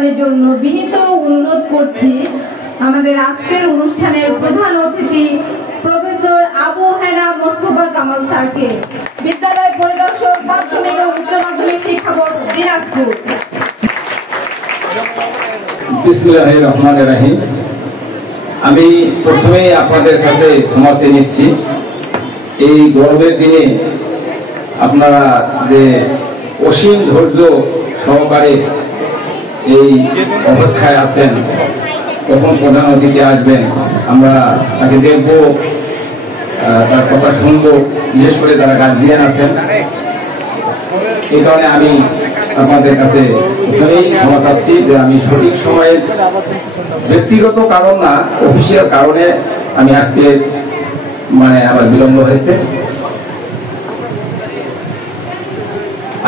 আহ্বানের জন্য বিনীত অনুরোধ করছি আমাদের আজকের অনুষ্ঠানের প্রধান অতিথি প্রফেসর আবু হেনা মোস্তফা কামাল স্যারকে, বিদ্যালয় পরিদর্শক মাধ্যমিক ও উচ্চ মাধ্যমিক শিক্ষা বোর্ড দিনাজপুর। বিসমিল্লাহির রহমানির রহিম। আমি প্রথমে আপনাদের কাছে ক্ষমা চেয়ে নিচ্ছি। এই গরমের দিনে আপনারা যে অসীম ধৈর্য সহকারে এই অপেক্ষায় আছেন কখন প্রধান অতিথি আসবেন, আমরা তাকে দেখবো, তার কথা শুনবো, বিশেষ করে যারা গার্জিয়ান আছেন। এই কারণে আমি আপনাদের কাছে ক্ষমা চাচ্ছি যে আমি সঠিক সময়ে, ব্যক্তিগত কারণ না, অফিসিয়াল কারণে আমি আজকে আমার বিলম্ব হয়েছে।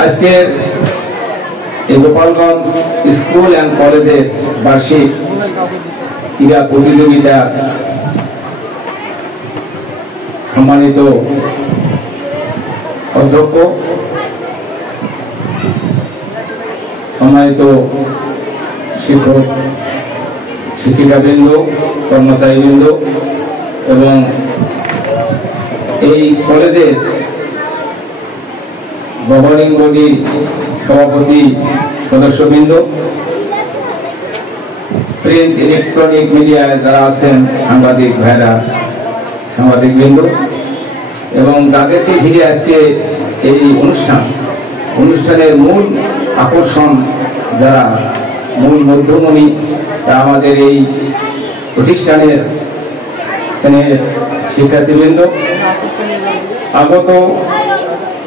আজকের এই গোপালগঞ্জ স্কুল অ্যান্ড কলেজের বার্ষিক ক্রীড়া প্রতিযোগিতা সম্মানিত অধ্যক্ষ, সম্মানিত শিক্ষক শিক্ষিকাবৃন্দ, কর্মচারীবৃন্দ এবং এই কলেজের গভর্নিং বডির সভাপতি সদস্যবৃন্দ, প্রিন্ট ইলেকট্রনিক মিডিয়ায় যারা আছেন, সাংবাদিক ভাইরা, সাংবাদিকবৃন্দ এবং যাদেরকে ঘিরে আজকে এই অনুষ্ঠানের মূল আকর্ষণ, যারা মূল মধ্যমণি, তা আমাদের এই প্রতিষ্ঠানের শ্রেণীর শিক্ষার্থীবৃন্দ, আগত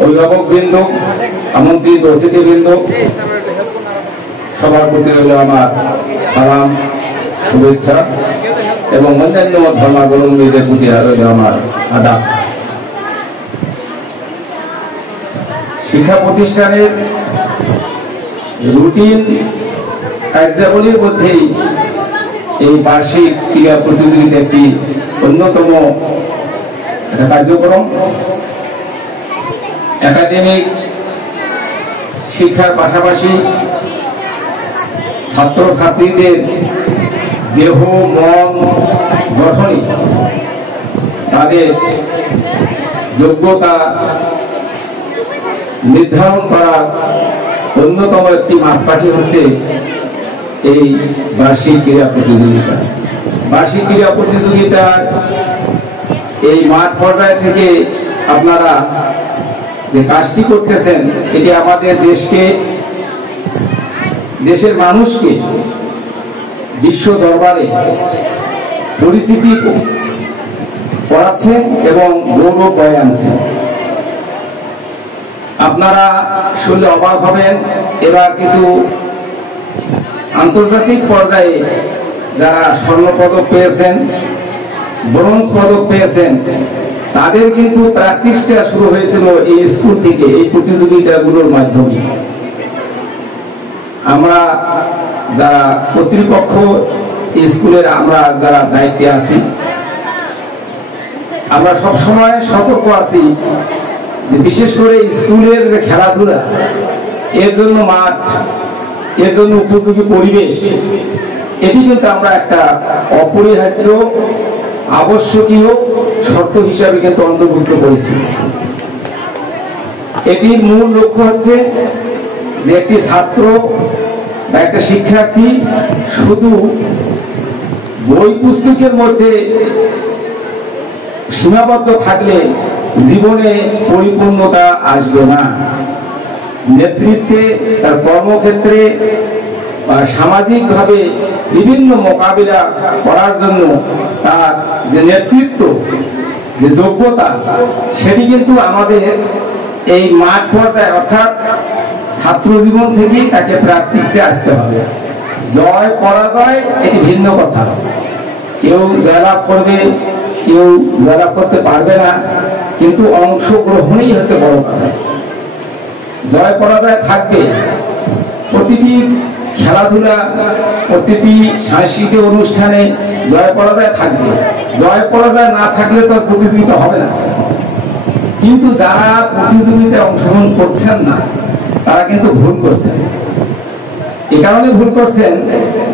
অভিভাবকবৃন্দ, আমন্ত্রিত অতিথিবৃন্দ, সবার প্রতি রইল আমার সালাম, শুভেচ্ছা এবং অন্যান্য ধর্মাবলম্বীদের প্রতি রইল আমার আদাব। শিক্ষা প্রতিষ্ঠানের রুটিন কার্যাবলীর মধ্যেই এই বার্ষিক ক্রীড়া প্রতিযোগিতা একটি অন্যতম কার্যক্রম। একাডেমিক শিক্ষার পাশাপাশি ছাত্রছাত্রীদের দেহ মন গঠনে তাদের যোগ্যতা নির্ধারণ করার অন্যতম একটি মাপকাঠি হচ্ছে এই বার্ষিক ক্রীড়া প্রতিযোগিতা। বার্ষিক ক্রীড়া প্রতিযোগিতার এই মাঠ পর্যায় থেকে আপনারা যে কাজটি করতেছেন, এটি আমাদের দেশকে, দেশের মানুষকে বিশ্ব দরবারে পরিচিতি করাচ্ছে এবং গৌরব বয়ে আনছে। আপনারা শুনলে অবাক হবেন, এবার কিছু আন্তর্জাতিক পর্যায়ে যারা স্বর্ণ পদক পেয়েছেন, ব্রোঞ্জ পদক পেয়েছেন, তাদের কিন্তু প্র্যাকটিসটা শুরু হয়েছিল এই স্কুল থেকে, এই প্রতিযোগিতাগুলোর মাধ্যমে। আমরা যারা কর্তৃপক্ষ স্কুলের, আমরা যারা দায়িত্বে আছি, আমরা সবসময় সতর্ক আছি যে বিশেষ করে স্কুলের যে খেলাধুলা, এর জন্য মাঠ, এর জন্য উপযোগী পরিবেশ, এটি কিন্তু আমরা একটা অপরিহার্য আবশ্যকীয় শর্ত হিসাবে কিন্তু অন্তর্ভুক্ত করেছি। এটির মূল লক্ষ্য হচ্ছে যে একটি ছাত্র বা একটা শিক্ষার্থী শুধু বই পুস্তকের মধ্যে সীমাবদ্ধ থাকলে জীবনে পরিপূর্ণতা আসবে না। নেতৃত্বে, তার কর্মক্ষেত্রে বা সামাজিকভাবে বিভিন্ন মোকাবিলা করার জন্য তার যে নেতৃত্ব, যে যোগ্যতা, সেটি কিন্তু আমাদের এই মাঠ পর্যায়ে অর্থাৎ ছাত্র জীবন থেকেই তাকে প্র্যাকটিসে আসতে হবে। জয় পরাজয় এটি ভিন্ন কথা, কেউ জয়লাভ করবে, কেউ জয়লাভ করতে পারবে না, কিন্তু অংশগ্রহণই হচ্ছে বড় কথা। জয় পরাজয় থাকবে, প্রতিটি খেলাধুলা, প্রতিটি সাংস্কৃতিক অনুষ্ঠানে জয় পরাজয় থাকবে। জয় পরাজয় না থাকলে তো প্রতিযোগিতা হবে না। কিন্তু যারা প্রতিযোগিতায় অংশগ্রহণ করছেন না, তারা কিন্তু ভুল করছেন। এই কারণে ভুল করছেন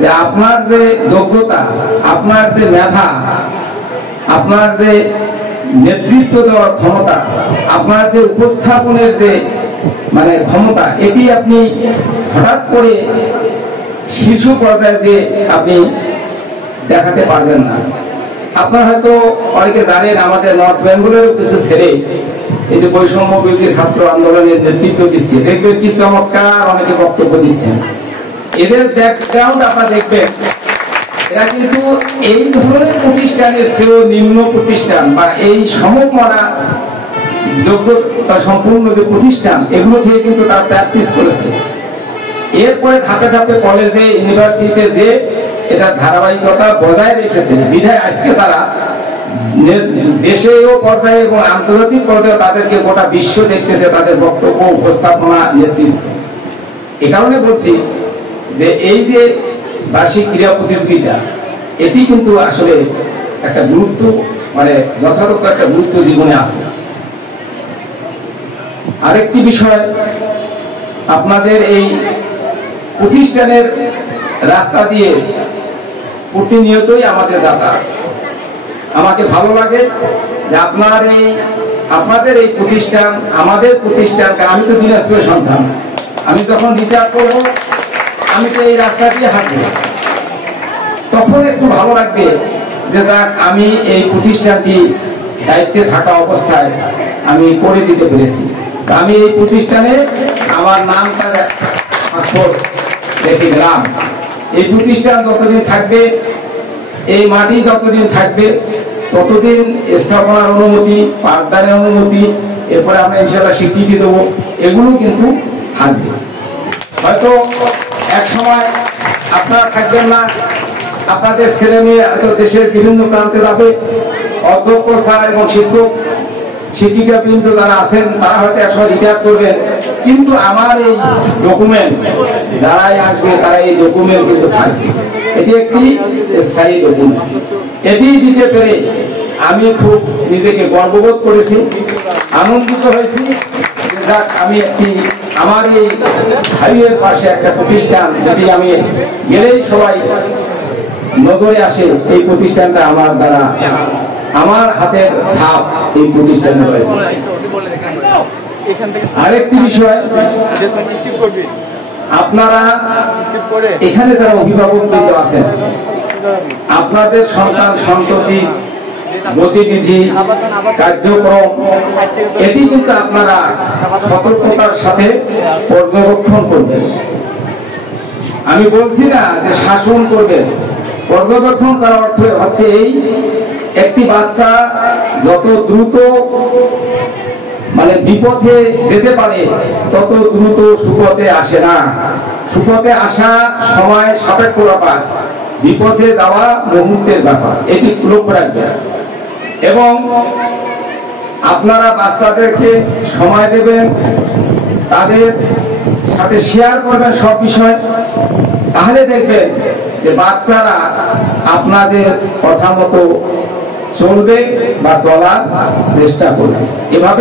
যে আপনার যে যোগ্যতা, আপনার যে মেধা, আপনার যে নেতৃত্ব দেওয়ার ক্ষমতা, আপনার যে উপস্থাপনের যে মানে ক্ষমতা, এটি আপনি হঠাৎ করে শীর্ষ পর্যায়ে যে আপনি দেখাতে পারবেন না। আপনার হয়তো অনেকে জানেন, আমাদের নর্থ বেঙ্গলেরও কিছু ছেলে এই যে বৈষম্য বিরোধী ছাত্র আন্দোলনের নেতৃত্ব দিচ্ছে, দেখবেন কি চমৎকার অনেকে বক্তব্য দিচ্ছেন। এদের ব্যাকগ্রাউন্ড আপনারা দেখবেন, এরা কিন্তু এই ধরনের প্রতিষ্ঠানের চেয়েও নিম্ন প্রতিষ্ঠান বা এই সমমানা যোগ্যতা সম্পূর্ণ যে প্রতিষ্ঠান, এগুলো থেকে কিন্তু তারা প্র্যাকটিস করেছে। এরপরে ধাপে ধাপে কলেজে, ইউনিভার্সিটিতে যে এটা ধারাবাহিকতা বজায় রেখেছে, বিধায় আজকে তারা দেশীয় পর্যায়ে এবং আন্তর্জাতিক পর্যায়ে তাদেরকে গোটা বিশ্ব দেখতেছে, তাদের বক্তব্য, উপস্থাপনা, নেতৃত্ব। এ কারণে বলছি যে এই যে বার্ষিক ক্রীড়া প্রতিযোগিতা, এটি কিন্তু আসলে একটা গুরুত্ব, মানে যথাযথ একটা গুরুত্ব জীবনে আছে। আরেকটি বিষয়, আপনাদের এই প্রতিষ্ঠানের রাস্তা দিয়ে প্রতিনিয়তই আমাদের যাতায়াত। আমাকে ভালো লাগে যে আপনাদের এই প্রতিষ্ঠান, আমাদের প্রতিষ্ঠান, কারণ আমি তো দিনাজপুরের সন্তান, আমি যখন রিটায়ার করবো আমি তো এই রাস্তা দিয়ে হাঁটবো, তখন একটু ভালো লাগবে যে যাক আমি এই প্রতিষ্ঠানটি দায়িত্বে থাকা অবস্থায় আমি করে দিতে পেরেছি। আমি এই প্রতিষ্ঠানে আমার নামটা রেখে গেলাম। এই প্রতিষ্ঠান যতদিন থাকবে, এই মাটি যতদিন থাকবে, ততদিন স্থাপনার অনুমতি, পাঠদানের অনুমতি, এরপরে আমরা ইনশাআল্লাহ স্বীকৃতি দেবো, এগুলো কিন্তু থাকবে। হয়তো এক সময় আপনারা থাকবেন না, আপনাদের ছেলে মেয়ে হয়তো দেশের বিভিন্ন প্রান্তে যাবে, অধ্যক্ষ স্যার এবং শিক্ষিকা বৃন্দ যারা আছেন তারা হয়তো একসময় রিটায়ার করবেন, কিন্তু আমার এই ডকুমেন্ট যারাই আসবে তারা এই ডকুমেন্ট কিন্তু থাকবে। এটি একটি স্থায়ী ডকুমেন্ট। এটি দিতে পেরে আমি খুব নিজেকে গর্ববোধ করেছি, আনন্দিত হয়েছি। আমি আমার এই হাইওয়ের পাশে একটা প্রতিষ্ঠান, যেটি আমি গেলেই সবাই নজরে আসে, এই প্রতিষ্ঠানটা আমার দ্বারা, আমার হাতের ছাপ এই প্রতিষ্ঠানে রয়েছে। আরেকটি বিষয়, আপনারা এখানে যারা অভিভাবক কিন্তু আছেন, আপনাদের সন্তান সন্ততি গতিবিধি, কার্যক্রম, এটি কিন্তু আপনারা সতর্কতার সাথে পর্যবেক্ষণ করবেন। আমি বলছি না যে শাসন করবেন, পর্যবেক্ষণ করার অর্থ হচ্ছে এই, একটি বাচ্চা যত দ্রুত মানে বিপথে যেতে পারে তত দ্রুত সুপথে আসে না। সুপথে আসা সময় সাপেক্ষ ব্যাপার, বিপথে যাওয়া মুহূর্তের ব্যাপার, এটি লক্ষ্য রাখবেন। এবং আপনারা বাচ্চাদেরকে সময় দেবেন, তাদের সাথে শেয়ার করবেন সব বিষয়, তাহলে দেখবেন যে বাচ্চারা আপনাদের কথা মতো চলবে বা চলার চেষ্টা করবে। এভাবে